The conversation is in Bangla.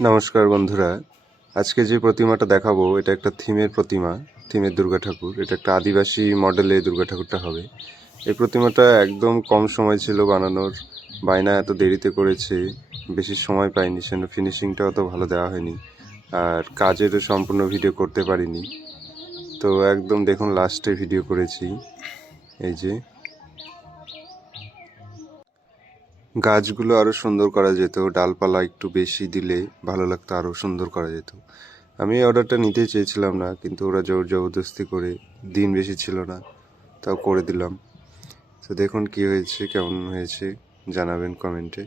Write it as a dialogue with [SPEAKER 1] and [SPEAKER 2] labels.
[SPEAKER 1] নমস্কার বন্ধুরা। আজকে যে প্রতিমাটা দেখাবো, এটা একটা থিমের প্রতিমা, থিমের দুর্গা ঠাকুর। এটা একটা আদিবাসী মডেলে দুর্গা ঠাকুরটা হবে। এই প্রতিমাটা একদম কম সময় ছিল বানানোর, বায়না এত দেরিতে করেছে, বেশি সময় পাইনি সেজন্য ফিনিশিংটা অত ভালো দেওয়া হয়নি, আর কাজেরও সম্পূর্ণ ভিডিও করতে পারিনি। তো একদম দেখুন লাস্টে ভিডিও করেছি। এই যে গাছগুলো আরও সুন্দর করা যেত, ডালপালা একটু বেশি দিলে ভালো লাগতো আরও সুন্দর করা যেত। আমি এই অর্ডারটা নিতে চেয়েছিলাম না, কিন্তু ওরা জোর জবরদস্তি করে দিন বেশি ছিল না, তাও করে দিলাম। তো দেখুন কি হয়েছে, কেমন হয়েছে, জানাবেন কমেন্টে।